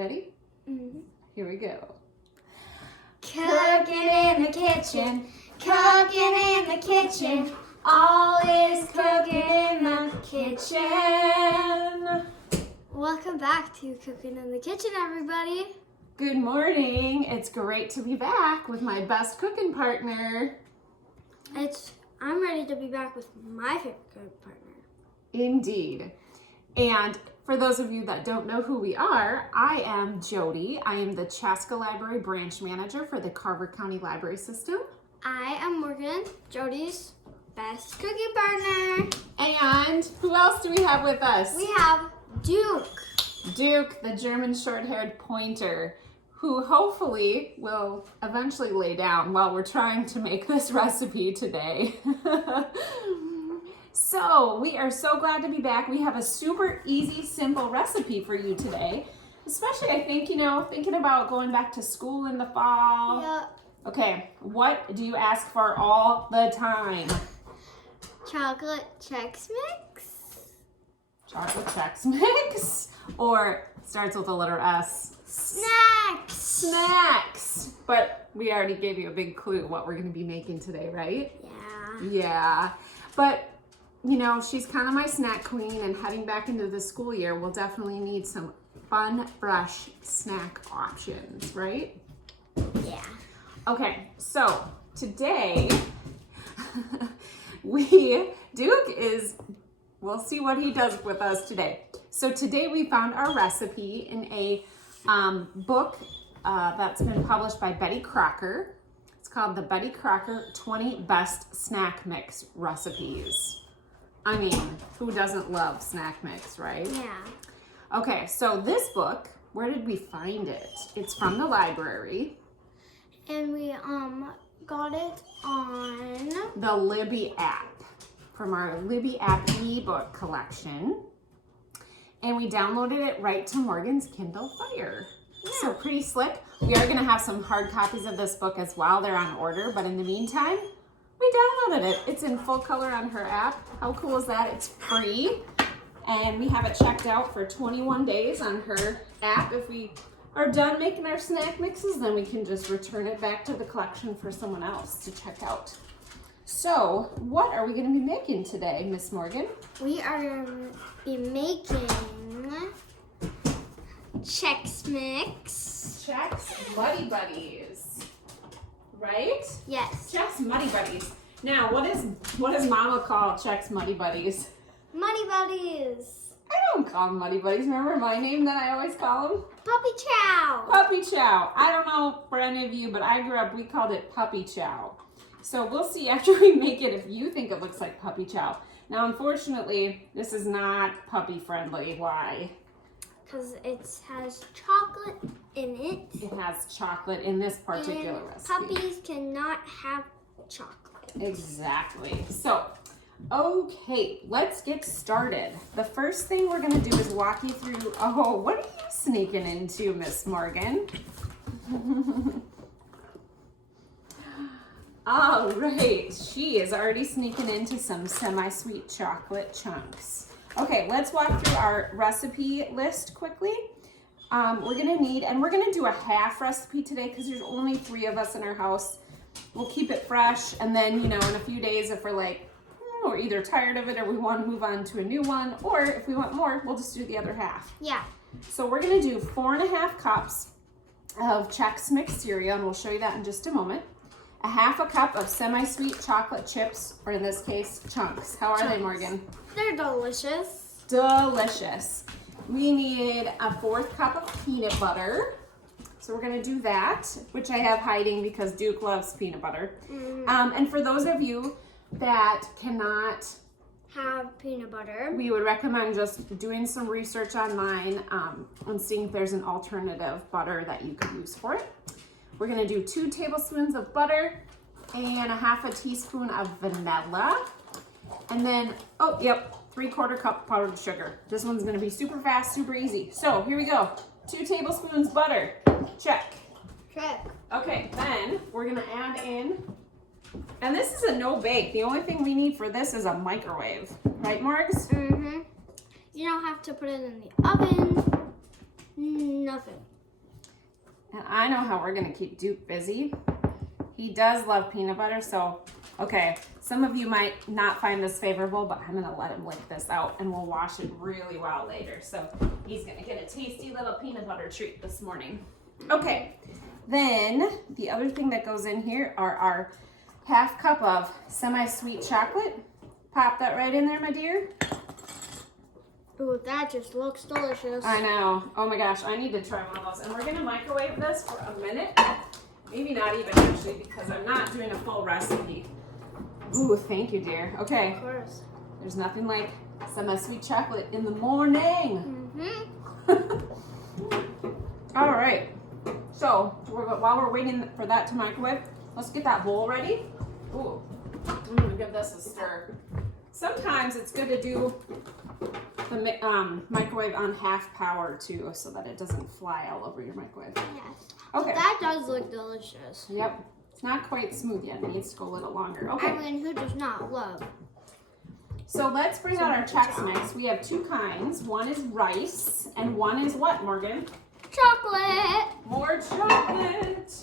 Ready? Mm-hmm. Here we go. Cooking in the kitchen, cooking in the kitchen, all is cooking in the kitchen. Welcome back to Cooking in the Kitchen, everybody. Good morning. It's great to be back with my best cooking partner. I'm ready to be back with my favorite cooking partner. Indeed. And for those of you that don't know who we are, I am Jodi. I am the Chaska Library Branch Manager for the Carver County Library System. I am Morgan, Jodi's best cooking partner. And who else do we have with us? We have Duke. Duke, the German short-haired pointer, who hopefully will eventually lay down while we're trying to make this recipe today. So we are so glad to be back. We have a super easy, simple recipe for you today. Especially, I think, thinking about going back to school in the fall. Yeah. Okay, what do you ask for all the time? Chocolate Chex Mix. Chocolate Chex Mix, or starts with the letter S. Snacks. Snacks. But we already gave you a big clue what we're going to be making today, right? Yeah. Yeah. But, she's kind of my snack queen, and heading back into the school year, we'll definitely need some fun, fresh snack options, right? Yeah. Okay, so today, we'll see what he does with us today. So today we found our recipe in a book that's been published by Betty Crocker. It's called the Betty Crocker 20 Best Snack Mix Recipes. I mean, who doesn't love snack mix, right? Yeah. Okay, so this book, where did we find it? It's from the library. And we got it on The Libby app, from our Libby app ebook collection. And we downloaded it right to Morgan's Kindle Fire. Yeah. So pretty slick. We are gonna have some hard copies of this book as well. They're on order, but in the meantime, we downloaded it. It's in full color on her app. How cool is that? It's free. And we have it checked out for 21 days on her app. If we are done making our snack mixes, then we can just return it back to the collection for someone else to check out. So, what are we going to be making today, Miss Morgan? We are going to be making Chex Mix. Chex Muddy Buddies, right? Yes. Chex Muddy Buddies. Now, what does Mama call Chex Muddy Buddies? Muddy Buddies. I don't call them Muddy Buddies. Remember my name that I always call them? Puppy Chow. Puppy Chow. I don't know for any of you, but I grew up, we called it Puppy Chow. So we'll see after we make it if you think it looks like Puppy Chow. Now, unfortunately, this is not puppy friendly. Why? Because it has chocolate in it. It has chocolate in this particular And recipe. puppies cannot have chocolate. Exactly. So, okay, let's get started. The first thing we're going to do is walk you through, what are you sneaking into, Miss Morgan? All right, she is already sneaking into some semi-sweet chocolate chunks. Okay, let's walk through our recipe list quickly. We're gonna do a half recipe today because there's only 3 of us in our house. We'll keep it fresh, and then, in a few days, if we're like, we're either tired of it or we want to move on to a new one, or if we want more, we'll just do the other half. Yeah. So we're gonna do 4.5 cups of Chex Mix cereal, and we'll show you that in just a moment. A half a cup of semi-sweet chocolate chips, or in this case, chunks. How are they, Morgan? They're delicious. Delicious. We need a 4th cup of peanut butter. So we're gonna do that, which I have hiding because Duke loves peanut butter. And for those of you that cannot Have peanut butter. we would recommend just doing some research online and seeing if there's an alternative butter that you could use for it. We're gonna do 2 tablespoons of butter and a half a teaspoon of vanilla. And then, 3/4 cup powdered sugar. This one's gonna be super fast, super easy. So here we go. 2 tablespoons butter, check. Check. Okay, then we're gonna add in, and this is a no bake. The only thing we need for this is a microwave. Right, Morgs? Mm-hmm. You don't have to put it in the oven. Nothing. And I know how we're gonna keep Duke busy. He does love peanut butter, so, okay, some of you might not find this favorable, but I'm gonna let him lick this out and we'll wash it really well later. So he's gonna get a tasty little peanut butter treat this morning. Okay, then the other thing that goes in here are our half cup of semi-sweet chocolate. Pop that right in there, my dear. Ooh, that just looks delicious. I know. Oh my gosh, I need to try one of those. And we're gonna microwave this for a minute. Maybe not even actually, because I'm not doing a full recipe. Ooh, thank you, dear. Okay. Of course. There's nothing like semi-sweet chocolate in the morning. All right. So while we're waiting for that to microwave, let's get that bowl ready. Ooh, I'm gonna give this a stir. Sometimes it's good to do the microwave on half power too, so that it doesn't fly all over your microwave. Yes. Okay. That does look delicious. Yep. It's not quite smooth yet. It needs to go a little longer. Okay. I mean, who does not love? So let's bring out our Chex Mix. We have two kinds. One is rice, and one is what, Morgan? Chocolate. More chocolate.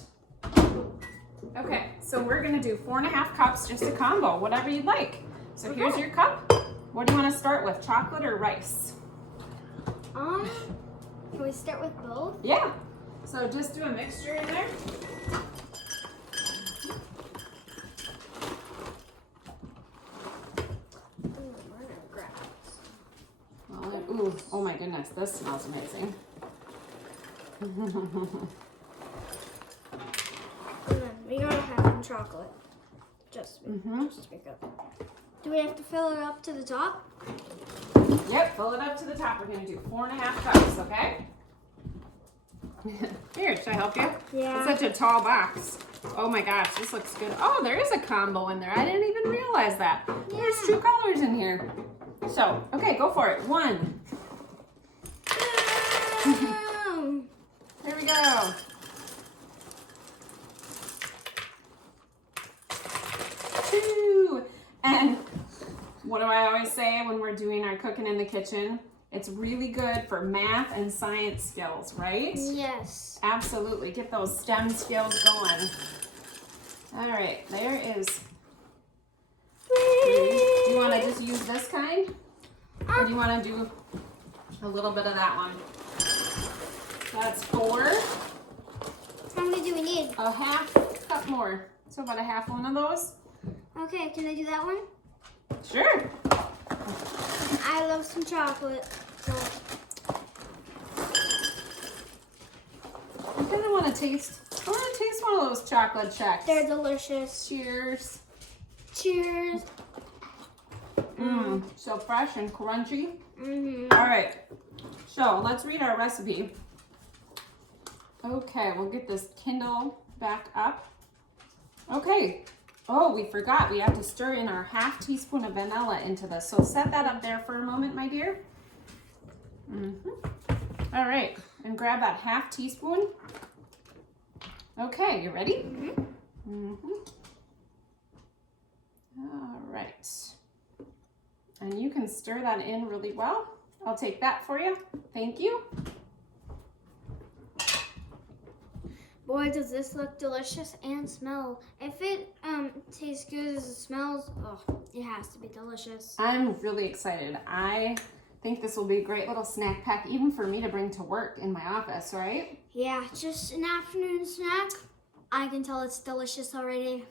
Okay, so we're gonna do 4.5 cups, just a combo, whatever you'd like. So here's your cup. What do you want to start with, chocolate or rice? Can we start with both? Yeah. So just do a mixture in there. We're gonna grab it. Ooh, oh my goodness, this smells amazing. And then we gotta have some chocolate. Just to be good. Do we have to fill it up to the top? Yep, fill it up to the top. We're gonna do 4.5 cups, okay? Here, should I help you? Yeah. It's such a tall box. Oh my gosh, this looks good. Oh, there is a combo in there. I didn't even realize that. There's 2 colors in here. So, okay, go for it. 1. Here we go. 2. And what do I always say when we're doing our cooking in the kitchen? It's really good for math and science skills, right? Yes. Absolutely. Get those STEM skills going. All right, there is 3. Do you want to just use this kind? Or do you want to do a little bit of that one? That's 4. How many do we need? A half cup more. So about a half one of those. Okay, can I do that one? Sure. I love some chocolate. So I kind of want to taste. I want to taste one of those chocolate Chex. they're delicious. Cheers. Cheers. So fresh and crunchy. Mm-hmm. All right. So let's read our recipe. Okay, we'll get this Kindle back up. Okay. Oh, we forgot. We have to stir in our ½ teaspoon of vanilla into this. So set that up there for a moment, my dear. All right. And grab that ½ teaspoon. Okay, you ready? All right. And you can stir that in really well. I'll take that for you. Thank you. Boy, does this look delicious and smell. If it tastes good as it smells, oh, it has to be delicious. I'm really excited. I think this will be a great little snack pack, even for me to bring to work in my office, right? Yeah, just an afternoon snack. I can tell it's delicious already.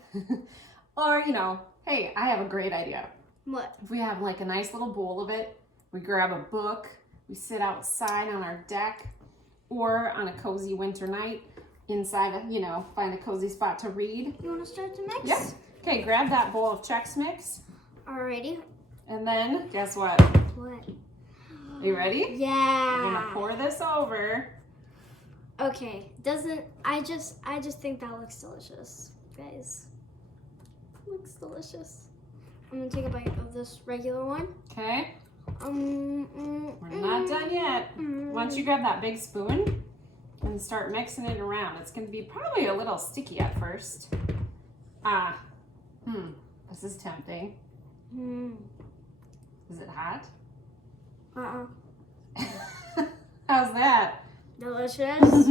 Or, you know, hey, I have a great idea. What? If we have like a nice little bowl of it, we grab a book, we sit outside on our deck, or on a cozy winter night, inside, you know, find a cozy spot to read. You want to start the mix? Yep. Okay, grab that bowl of Chex Mix. Alrighty. And then, guess what? What? Are you ready? Yeah. We're gonna pour this over. Okay. I just think that looks delicious, guys. Looks delicious. I'm gonna take a bite of this regular one. Okay. We're not done yet. Once you grab that big spoon and start mixing it around, it's gonna be probably a little sticky at first. This is tempting. Is it hot? How's that? delicious.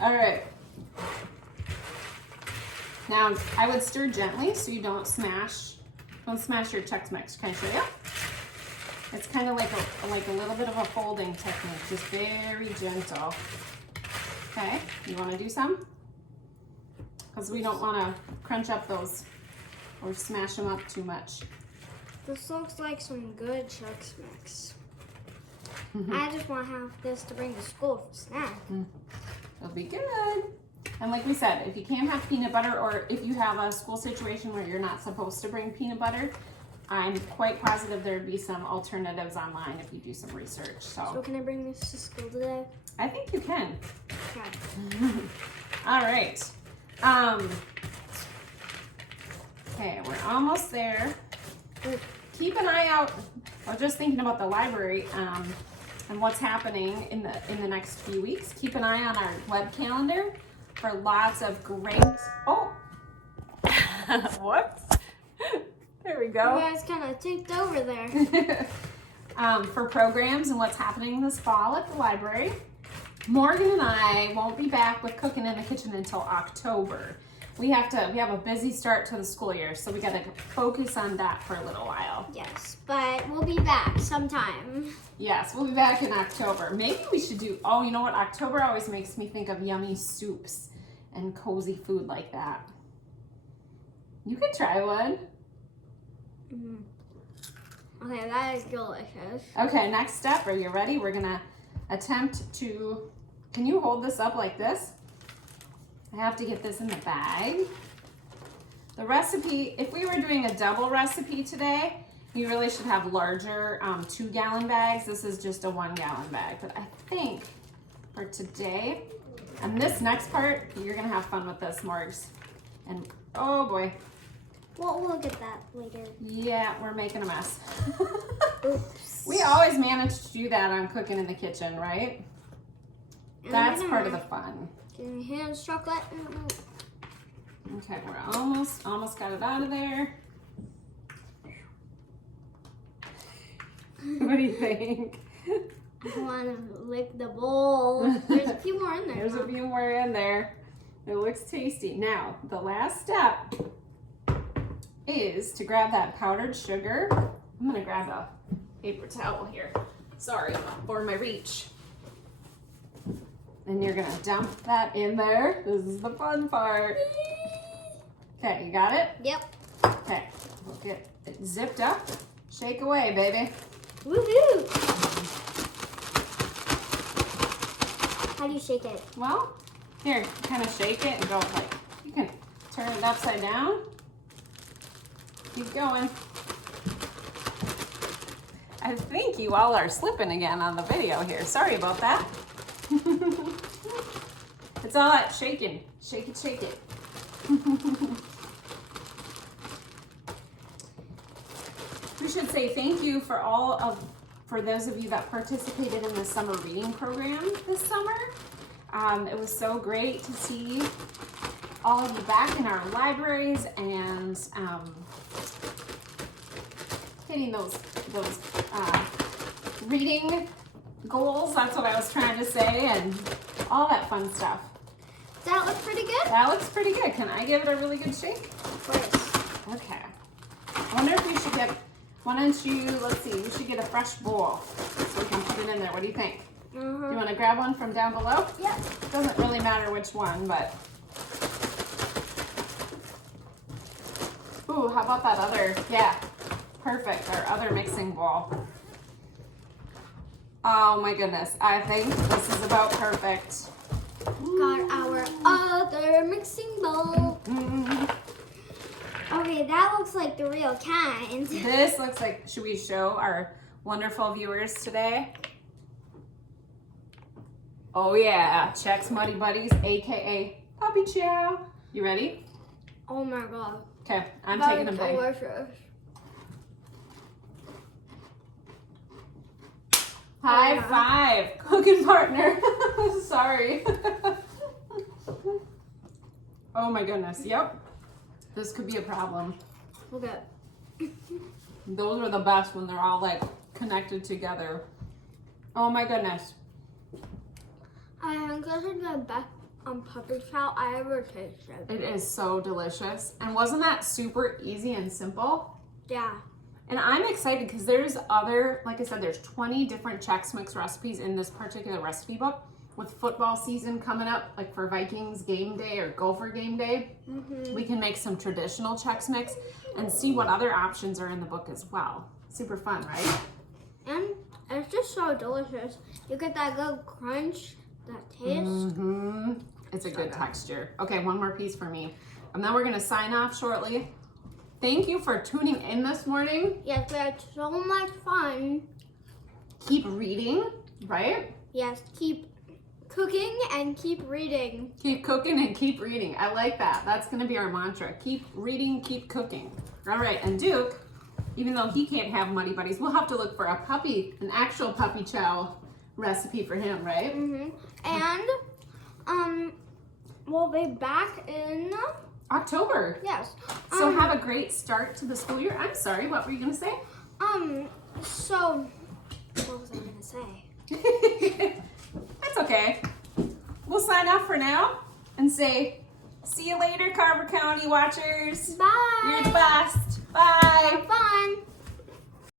All right. Now I would stir gently so you don't smash your Chex Mix. Can I show you? It's kind of like a little bit of a folding technique, just very gentle. Okay, you want to do some? Because we don't want to crunch up those or smash them up too much. This looks like some good Chex Mix. I just want to have this to bring to school for snack. It'll be good. And like we said, if you can't have peanut butter, or if you have a school situation where you're not supposed to bring peanut butter, I'm quite positive there'd be some alternatives online if you do some research. So can I bring this to school today? I think you can. Okay. All right. Okay, we're almost there. Keep an eye out. I was just thinking about the library and what's happening in the next few weeks. Keep an eye on our web calendar for lots of great. Oh, whoops. There we go. You guys kind of tipped over there. For programs and what's happening this fall at the library. Morgan and I won't be back with Cooking in the Kitchen until October. We have a busy start to the school year, so we got to focus on that for a little while. Yes, but we'll be back sometime. Yes, we'll be back in October. Maybe we should do, oh, you know what? October always makes me think of yummy soups and cozy food like that. You could try one. Okay, that is delicious. Okay, next step. Are you ready? We're going to attempt to, can you hold this up like this? I have to get this in the bag. The recipe, if we were doing a double recipe today, you really should have larger 2-gallon bags. This is just a 1-gallon bag. But I think for today, and this next part, you're gonna have fun with this, Morgs. And oh boy. Well, we'll get that later. Yeah, we're making a mess. Oops. We always manage to do that on Cooking in the Kitchen, right? That's part of the fun. Getting hands chocolate. Okay, we're almost got it out of there. What do you think? I want to lick the bowl. There's a few more in there. There's a few more in there. It looks tasty. Now, the last step is to grab that powdered sugar. I'm gonna grab a paper towel here. Sorry, for my reach. And you're gonna dump that in there. This is the fun part. Okay, you got it? Yep. Okay, we'll get it zipped up. Shake away, baby. Woohoo! How do you shake it? Well, here, kind of shake it and go like, you can turn it upside down. Keep going. I think you all are slipping again on the video here. Sorry about that. It's all that shaking. Shake it, shake it. We should say thank you for those of you that participated in the summer reading program this summer. It was so great to see all of you back in our libraries and hitting those reading goals. That's what I was trying to say, and all that fun stuff. That looks pretty good. That looks pretty good. Can I give it a really good shake? Of course. Okay. I wonder if we should get, why don't you, let's see, we should get a fresh bowl so we can put it in there. What do you think? Do you want to grab one from down below? Yeah. It doesn't really matter which one, but. Ooh, how about that other, yeah, perfect, our other mixing bowl. Oh my goodness, I think this is about perfect. Got our other mixing bowl. Okay, that looks like the real kind. This looks like, should we show our wonderful viewers today? Oh yeah, Chex Muddy Buddies, AKA Puppy Chow. You ready? Oh my god. Okay, I'm taking a bite. Delicious. High five, cooking partner. Sorry. Oh my goodness, yep. This could be a problem. Okay. Those are the best when they're all like connected together. Oh my goodness. I think this is the best puppy chow I ever tasted. It is so delicious. And wasn't that super easy and simple? Yeah. And I'm excited because there's other, like I said, there's 20 different Chex Mix recipes in this particular recipe book. With football season coming up, like for Vikings game day or Gopher game day, we can make some traditional Chex Mix and see what other options are in the book as well. Super fun, right? And it's just so delicious. You get that good crunch, that taste. It's a good texture. Okay, one more piece for me. And then we're gonna sign off shortly. Thank you for tuning in this morning. Yes, we had so much fun. Keep reading, right? Yes, keep cooking and keep reading. Keep cooking and keep reading. I like that. That's gonna be our mantra. Keep reading, keep cooking. All right, and Duke, even though he can't have Muddy Buddies, we'll have to look for a puppy, an actual puppy chow recipe for him, right? And we'll be back in October. yes. So have a great start to the school year. I'm sorry, what were you gonna say? So what was I gonna say? That's okay. We'll sign off for now and say, see you later, Carver County watchers. Bye. You're the best. Bye. Have fun.